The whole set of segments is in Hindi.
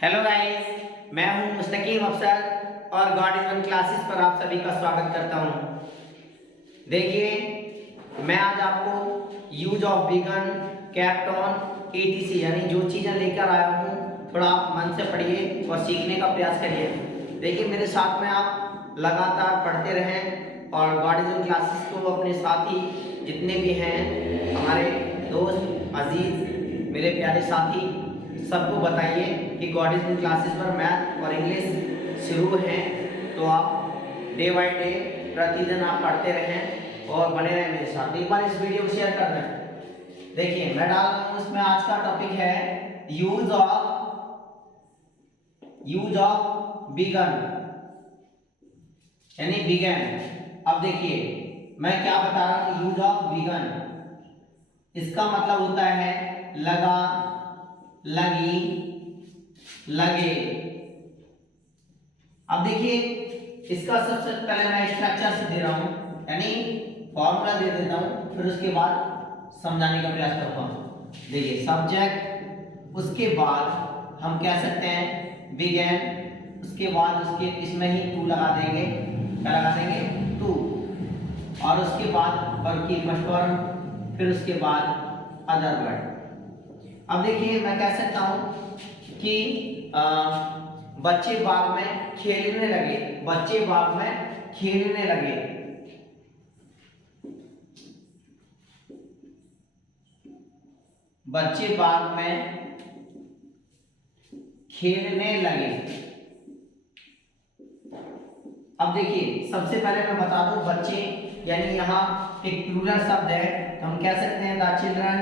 हेलो गाइस, मैं हूं मुस्तकीम अफसर और गॉड इज वन क्लासेस पर आप सभी का स्वागत करता हूं। देखिए, मैं आज आपको यूज ऑफ वीगन, कैप्टॉन, एटीसी यानी जो चीज़ें लेकर आया हूं, थोड़ा आप मन से पढ़िए और सीखने का प्रयास करिए। देखिए, मेरे साथ में आप लगातार पढ़ते रहें और गॉड इज वन क्लासेस को अपने साथी जितने भी हैं, हमारे दोस्त, अजीज, मेरे प्यारे साथी, सबको बताइए कि गॉड इज इन क्लासेस पर मैथ और इंग्लिश शुरू हैं, तो आप डे बाय डे प्रतिदिन आप पढ़ते रहें और बने रहें मेरे साथ। एक बार इस वीडियो को शेयर कर दें। देखिए, मैं डाल रहा हूँ इसमें, आज का टॉपिक है यूज ऑफ बिगन यानी बिगन। अब देखिए, मैं क्या बता रहा हूँ, यूज ऑफ बिगन इसका मतलब होता है लगा, लगी, लगे। अब देखिए, इसका सबसे पहले मैं स्ट्रक्चर से दे रहा हूं, यानी फॉर्मूला दे देता हूं, फिर उसके बाद समझाने का प्रयास करता हूं। देखिए, सब्जेक्ट, उसके बाद हम कह सकते हैं बिगन, उसके बाद उसके इसमें ही टू लगा देंगे। क्या लगा देंगे? टू। और उसके बाद वर्ब की फर्स्ट फॉर्म, फिर उसके बाद अदर वर्ड। अब देखिए, मैं कह सकता हूं कि बच्चे बाग में खेलने लगे, बच्चे बाग में खेलने लगे। बच्चे बाग में खेलने लगे। अब देखिए, सबसे पहले मैं बता दूं, बच्चे यानी यहां एक प्लूरल शब्द है, तो हम कह सकते हैं द चिल्ड्रन।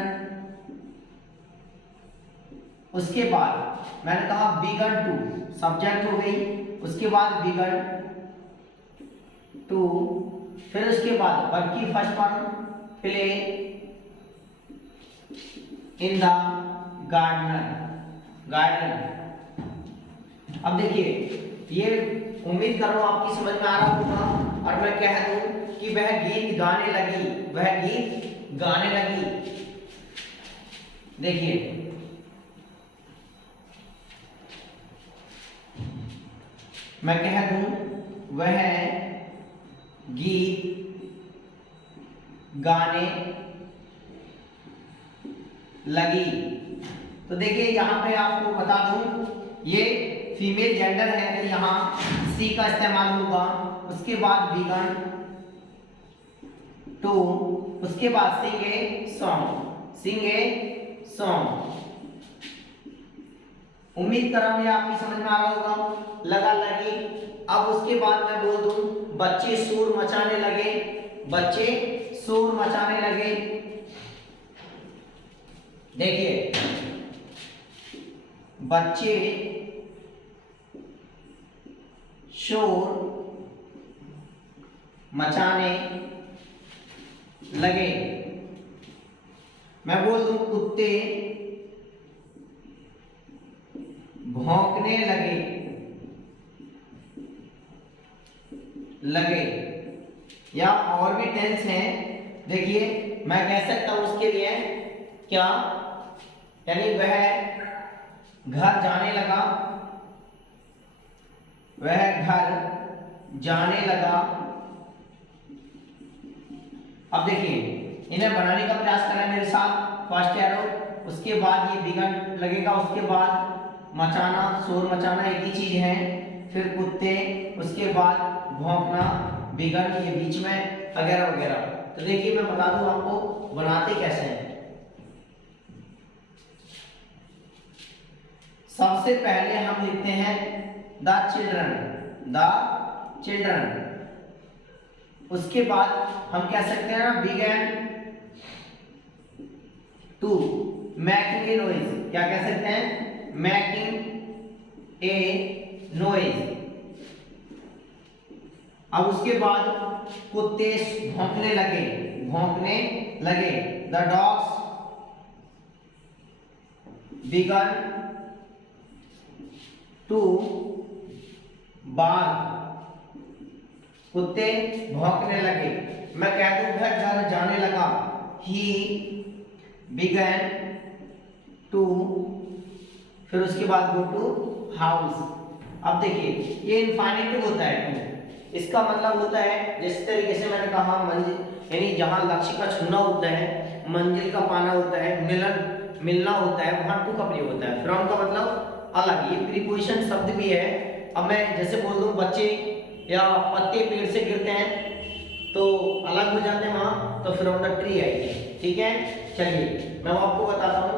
उसके बाद मैंने कहा बिगन टू, सब्जेक्ट हो गई, उसके बाद बिगन टू, फिर उसके बाद वर्ब की first form play in the garden. अब देखिए, ये उम्मीद कर रहा हूं आपकी समझ में आ रहा होगा, और मैं कह दूं कि वह गीत गाने लगी, वह गीत गाने लगी। देखिए, मैं कह दूं वह गीत गाने लगी। तो देखिए, यहां पे आपको बता दूं, ये फीमेल जेंडर है, तो यहां सी का इस्तेमाल होगा। उसके बाद बिगन टू, उसके बाद सिंग ए सॉन्ग। उम्मीद कर रहा हूं ये आपकी समझ में आ रहा होगा, लगा, लगी। अब उसके बाद मैं बोल दूं बच्चे शोर मचाने लगे, बच्चे शोर मचाने लगे। देखिए, बच्चे शोर मचाने लगे। मैं बोल दूं कुत्ते भौंकने लगे। या और भी टेंस हैं। देखिए, मैं कह सकता हूं उसके लिए क्या, यानी वह घर जाने लगा, वह घर जाने लगा। अब देखिए, इन्हें बनाने का प्रयास करें मेरे साथ। फर्स्ट एरो, उसके बाद ये बिगन लगेगा, उसके बाद मचाना, शोर मचाना एक ही चीज है, फिर कुत्ते, उसके बाद भौंकना, बिगन, ये बीच में वगैरह वगैरह। तो देखिए, मैं बता दूं आपको बनाते कैसे हैं। सबसे पहले हम लिखते हैं द चिल्ड्रन। उसके बाद हम कह सकते हैं ना began to making a noise. क्या कह सकते हैं? Making a noise. अब उसके बाद कुत्ते भौंकने लगे। The dogs began to bark. कुत्ते भौंकने लगे। मैं कह दूं वह घर जाने लगा, ही बिगन टू फिर उसके बाद गो टू हाउस। अब देखिए ये इनफाइनिटिव होता है टू, इसका मतलब होता है जिस तरीके से मैंने कहा मंजिल, यानी जहां लक्ष्य का छूना होता है, मंजिल का पाना होता है, मिलना होता है, वहां टू का प्रयोग होता है। फ्रॉम का मतलब अलग, ये प्रीपोजिशन शब्द भी है। अब मैं जैसे बोल दूं बच्चे या पत्ते पेड़ से गिरते हैं तो अलग हो जाते हैं वहां, तो फ्रॉम द ट्री आएगी। ठीक है, चलिए मैं आपको बताता हूँ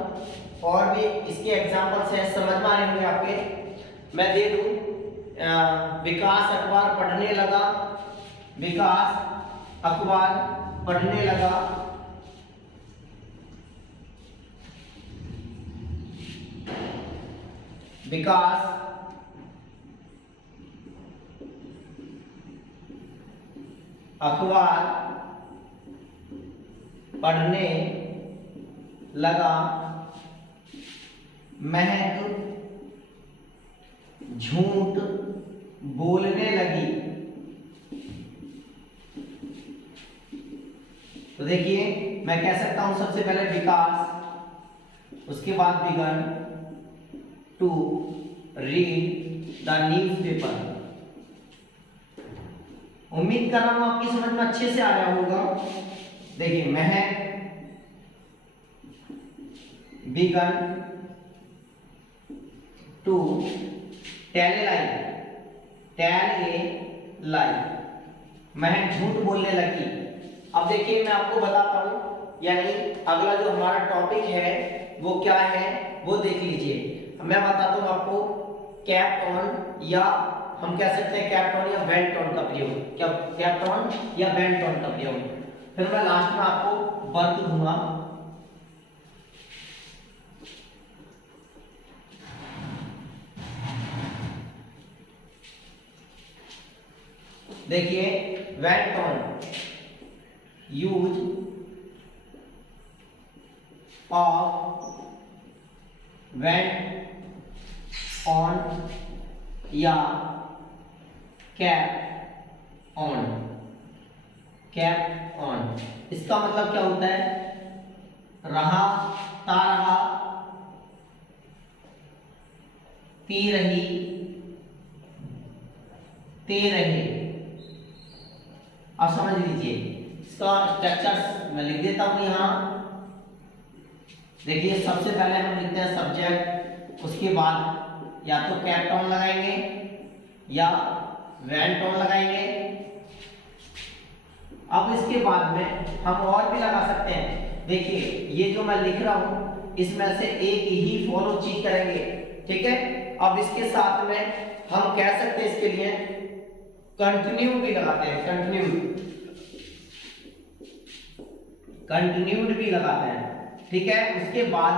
और भी इसके एग्जांपल्स हैं, समझ में आ रहे होंगे आपके। मैं दे दूं विकास अखबार पढ़ने लगा, विकास अखबार पढ़ने लगा, विकास अखबार पढ़ने लगा, महक झूठ बोलने लगी। तो देखिए मैं कह सकता हूं सबसे पहले विकास, उसके बाद began to read the newspaper. उम्मीद कर रहा हूं आपकी समझ में अच्छे से आ रहा होगा। देखिए महक बिगन टू टेल ए लाई, महक झूठ बोलने लगी। अब देखिए मैं आपको बताता हूं, यानी अगला जो हमारा टॉपिक है वो क्या है वो देख लीजिए। मैं बताता हूं आपको कैप्ट ऑन, या हम कह सकते हैं कैप्ट ऑन या वेंट ऑन का प्रयोग, क्या कैप्ट ऑन या वेंट ऑन का प्रयोग। फिर मैं लास्ट में आपको वर्क दूंगा। देखिए went on, use of went on या कैप ऑन, कैप ऑन इसका मतलब क्या होता है, रहा, ता रहा, ती रही, ते रहे। अब समझ लीजिए इसका स्ट्रक्चर मैं लिख देता हूं यहां। देखिए सबसे पहले हम लिखते हैं सब्जेक्ट, उसके बाद या तो कैप्ट ऑन लगाएंगे या वेंट ऑन लगाएंगे। अब इसके बाद में हम और भी लगा सकते हैं। देखिए ये जो मैं लिख रहा हूं इसमें से एक ही फॉलो चीज करेंगे, ठीक है। अब इसके साथ में हम कह सकते हैं इसके लिए कंटिन्यू भी लगाते हैं, कंटिन्यूड भी लगाते हैं, ठीक है। उसके बाद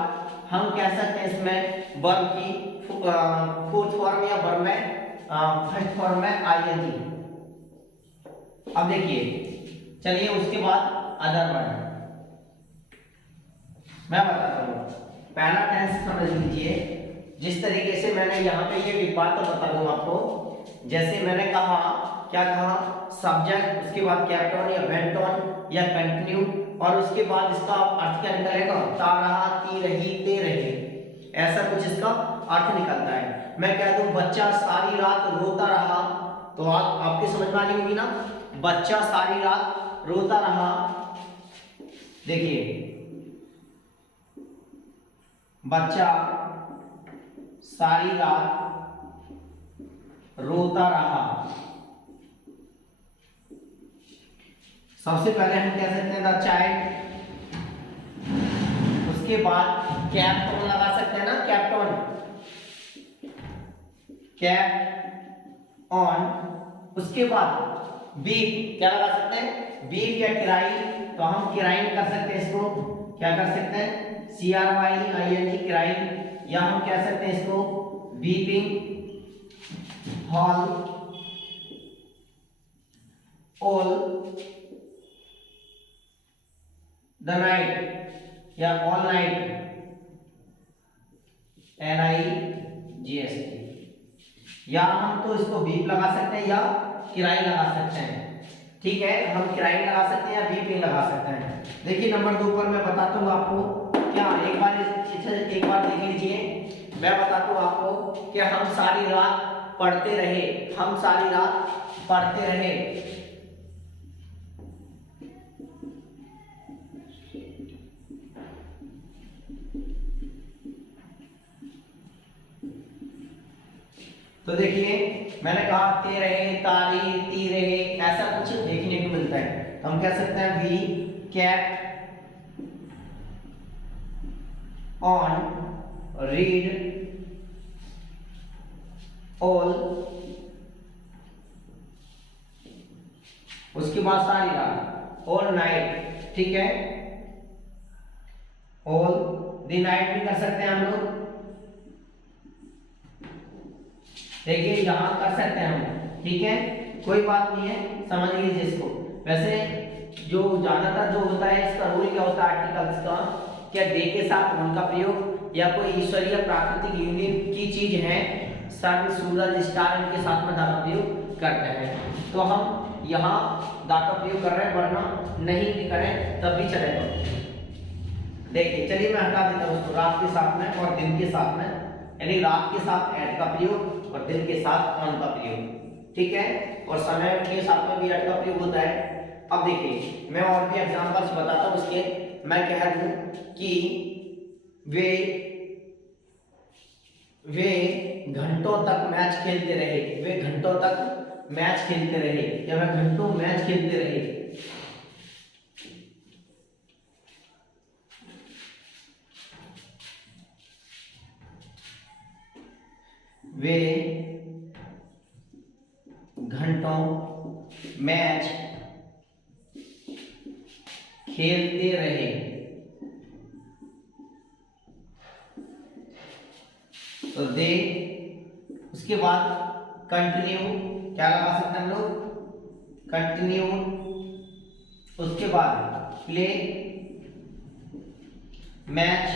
हम कह सकते हैं इसमें वर्ब की फोर्थ फॉर्म या वर्ब में फर्स्ट फॉर्म में आईएनजी। अब देखिए चलिए उसके बाद अदर वर्ड मैं बताता हूँ। पहला टेंस समझ लीजिए, जिस तरीके से मैंने यहाँ पे ये बात तो बता दूं आपको। जैसे मैंने कहा, क्या कहा, सब्जेक्ट, उसके बाद कैप्ट ऑन या वेंट ऑन या कंटिन्यू, और उसके बाद इसका अर्थ क्या निकलेगा, ता रहा, ती रही, ते रहे, ऐसा कुछ इसका अर्थ निकलता है। मैं कह दूं बच्चा सारी रात रोता रहा, तो आपकी समझ में आ रही होगी ना, बच्चा सारी रात रोता रहा। देखिए बच्चा सारी रात रोता रहा। सबसे पहले हम कह सकते हैं द चाइल्ड, उसके बाद कैप्ट ऑन लगा सकते हैं ना, कैप्ट ऑन, कैप ऑन। उसके बाद बीफ क्या लगा सकते हैं, बीफ या किराई, तो हम किराइन कर सकते हैं, इसको क्या कर सकते हैं, CRYING किराइन, या हम कह सकते हैं इसको beeping hall all the night, या ऑल नाइट NIGST, या हम तो इसको बीप लगा सकते हैं या किराई लगा सकते हैं, ठीक है। हम किराई लगा सकते हैं या बीपिंग लगा सकते हैं। देखिए नंबर 2 पर मैं बताता हूँ आपको क्या, एक बार देख लीजिए। मैं बताता हूँ आपको कि हम सारी रात पढ़ते रहे, हम सारी रात पढ़ते रहे। तो देखिए मैंने कहा ते रहे, तारी, ती रहे, ऐसा कुछ देखने को मिलता है। हम कह सकते हैं we cat on read all, उसके बाद सारी रात, ऑल नाइट, ठीक है, ऑल द नाइट भी कर सकते हैं हम लोग। देखिए यहां कर सकते हैं हम, ठीक है, कोई बात नहीं है, समझ लीजिए इसको। वैसे जो ज्यादातर जो होता है इसका रूल क्या होता है आर्टिकल्स का, क्या दे के साथ वन का प्रयोग या कोई ईश्वरीय प्राकृतिक यूनियन की चीज है, सन, सूरज, स्टार, इनके साथ में दा का प्रयोग करते हैं। तो हम यहाँ दा का प्रयोग कर रहे हैं, वरना नहीं भी करें तब भी चलेगा। देखिए चलिए मैं हटा देता हूँ उसको, रात के साथ में और दिन के साथ में, यानी रात के साथ एट का प्रयोग और दिन के साथ ऑन का प्रयोग, ठीक है, और समय के साथ में भी एट का प्रयोग होता है। अब देखिए मैं और भी एग्जांपल्स बताता हूँ उसके। मैं कह दूं कि वे घंटों तक मैच खेलते रहे, वे घंटों तक मैच खेलते रहे, या वे घंटों मैच खेलते रहे। वे घंटों मैच खेलते रहे। तो दे, उसके बाद कंटिन्यू क्या लगा सकते हैं हम लोग, कंटिन्यू, उसके बाद प्ले मैच,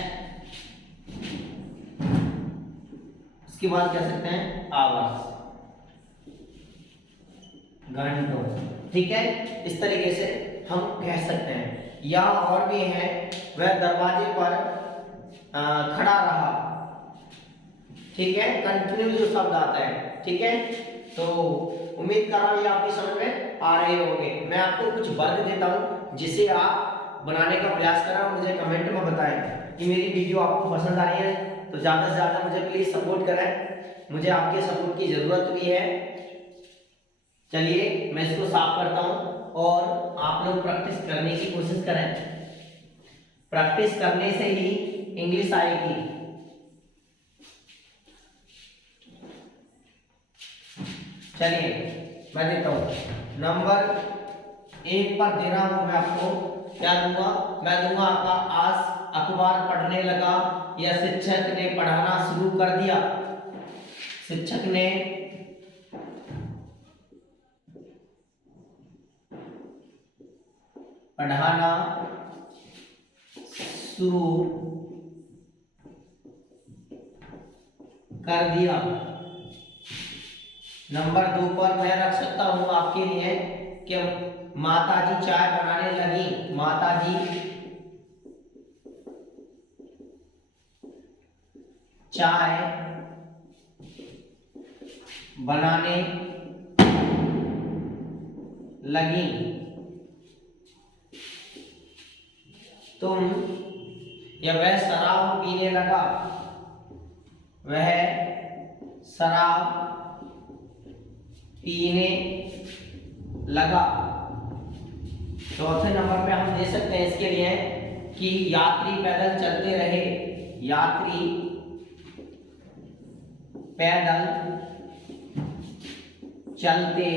उसके बाद कह सकते हैं आवर्स, घंटों, ठीक है, इस तरीके से हम कह सकते हैं। या और भी है, वह दरवाजे पर खड़ा रहा, ठीक है, कंटिन्यू जो शब्द आता है, ठीक है। तो उम्मीद कर रहा हूं ये आपकी समझ में आ रहे होंगे। मैं आपको कुछ वर्ग देता हूं जिसे आप बनाने का प्रयास करें, मुझे कमेंट में बताएं कि मेरी वीडियो आपको पसंद आ रही है। तो ज्यादा से ज्यादा मुझे प्लीज सपोर्ट करें, मुझे आपके सपोर्ट की जरूरत भी है। चलिए मैं इसको साफ करता हूं और आप लोग प्रैक्टिस करने की कोशिश करें। प्रैक्टिस करने से ही इंग्लिश आएगी। चलिए मैं देता हूं, नंबर 1 पर दे रहा हूं मैं आपको, क्या दूंगा, मैं दूंगा आपका आज अखबार पढ़ने लगा, या शिक्षक ने पढ़ाना शुरू कर दिया, शिक्षक ने पढ़ाना शुरू कर दिया। नंबर 2 पर मैं रख सकता हूं आपके लिए कि माताजी चाय बनाने लगी, माताजी चाय बनाने लगी। तुम, या वह शराब पीने लगा, वह शराब पीने लगा। चौथे नंबर पे हम दे सकते हैं इसके लिए कि यात्री पैदल चलते रहे, यात्री पैदल चलते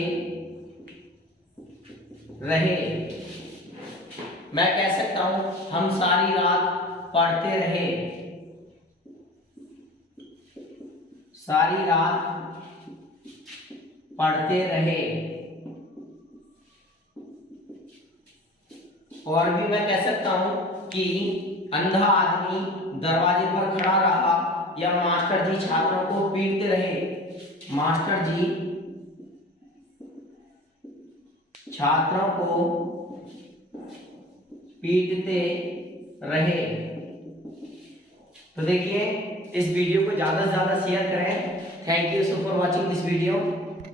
रहे। मैं कह सकता हूं हम सारी रात पढ़ते रहे, सारी रात पढ़ते रहे। और भी मैं कह सकता हूं कि अंधा आदमी दरवाजे पर खड़ा रहा, या मास्टर जी छात्रों को पीटते रहे, मास्टर जी छात्रों को पीटते रहे। तो देखिए इस वीडियो को ज़्यादा से ज़्यादा शेयर करें। Thank you so for watching this video.